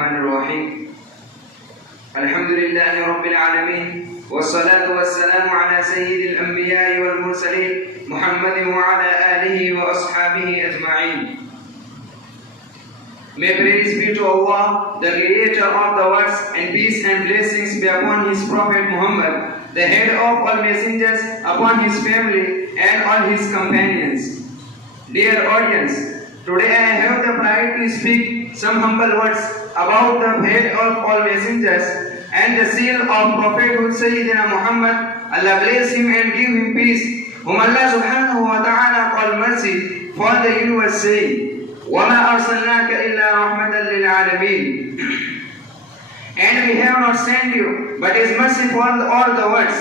الرحمن الرحيم الحمد لله رب العالمين والصلاة والسلام على سيد الأنبياء والمرسلين محمد وعلى آله وأصحابه أجمعين. May praise be to Allah, the creator of the worlds, and peace and blessings be upon his prophet Muhammad, the head of all messengers, upon his family and all his companions. Dear audience, today I have the pride to speak some humble words about the head of all messengers and the seal of prophethood Sayyidina Muhammad. Allah bless him and give him peace, whom Allah subhanahu wa ta'ala called mercy for the universe, saying, وَمَا أَرْسَلْنَاكَ إِلَّا رَحْمَةً لِلْعَالَمِينَ. And we have not sent you, but is mercy for all the worlds.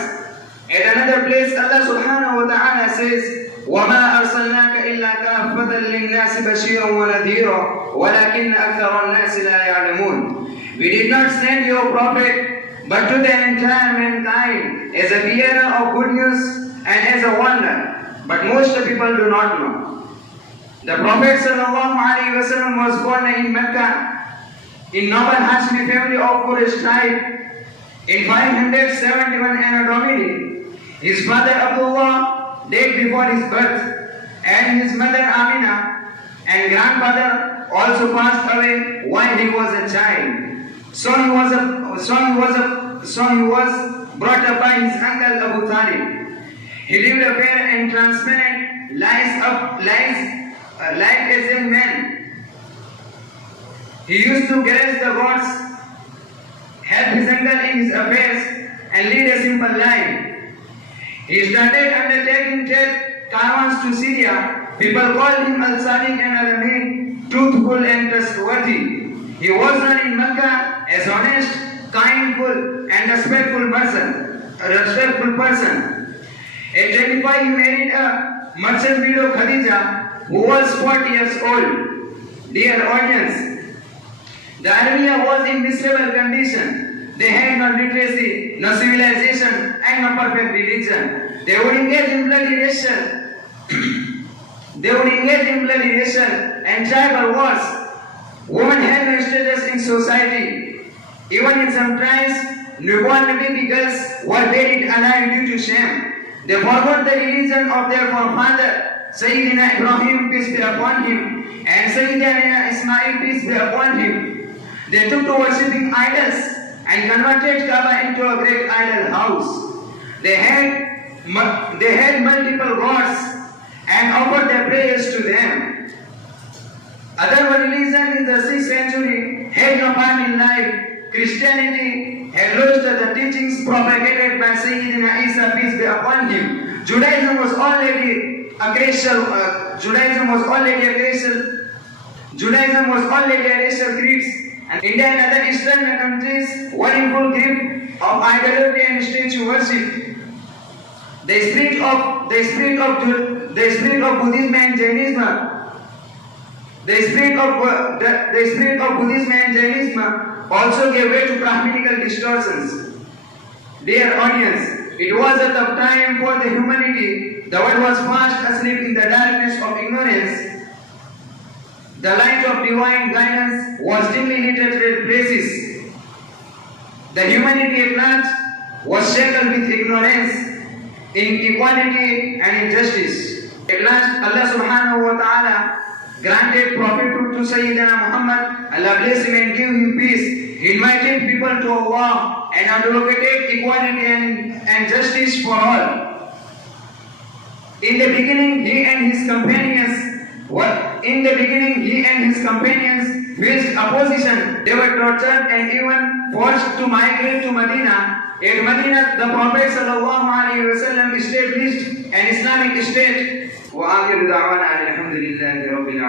At another place, Allah subhanahu wa ta'ala says, وَمَا أَرْسَلْنَاكَ إِلَّا كَافَّةً لِلنَّاسِ بَشِيرًا وَنَذِيرًا وَلَكِنَّ أَكْثَرَ النَّاسِ لَا يَعْلَمُونَ. We did not send your prophet, but to the entire mankind, as a bearer of good news and as a warner. But most people do not know. The Prophet ﷺ was born in Mecca, in noble Hashmi family of Quraysh tribe, in 571 Anno Domini. His father Abdullah died before his birth, and his mother Amina and grandfather also passed away while he was a child. So he was brought up by his uncle Abu Talib. He lived a fair and transparent life as a man. He used to caress the gods, help his uncle in his affairs, and lead a simple life. He started undertaking trade caravans to Syria. People called him Al-Sadiq and Al-Amin, truthful and trustworthy. He was known in Mecca as honest, kindful, and respectful person. At 25, he married a merchant widow Khadija, who was 40 years old. Dear audience, the Arabia was in miserable condition. They had no literacy, no civilization, and no perfect religion. They would engage in bloody racial and tribal wars. Women had no status in society. Even in some tribes, newborn baby girls were buried alive due to shame. They forgot the religion of their forefather, Sayyidina Ibrahim, peace be upon him, and Sayyidina Ismail, peace be upon him. They took to worshipping idols and converted Kaaba into a great idol house. They had multiple gods and offered their prayers to them. Other religion in the 6th century had no part in life. Christianity had lost the teachings propagated by Sayyidina Isa, peace be upon him. Judaism was already a racial creed, and India and other Eastern countries were in full grip of idolatry and statue worship. The spirit of Buddhism and Jainism also gave way to Brahminical distortions. Dear audience, it was a tough time for the humanity. The world was fast asleep in the darkness of ignorance. The light of divine guidance was dimly lit at places. The humanity at large was shackled with ignorance, inequality, and injustice. At last, Allah subhanahu wa ta'ala granted prophethood to Sayyidina Muhammad. Allah bless him and give him peace. He invited people to Allah and advocated equality and justice for all. In the beginning, he and his companions faced opposition. They were tortured and even forced to migrate to Medina. In Medina, the Prophet ﷺ established an Islamic state. وآخر دعوانا الحمد لله رب العالمين.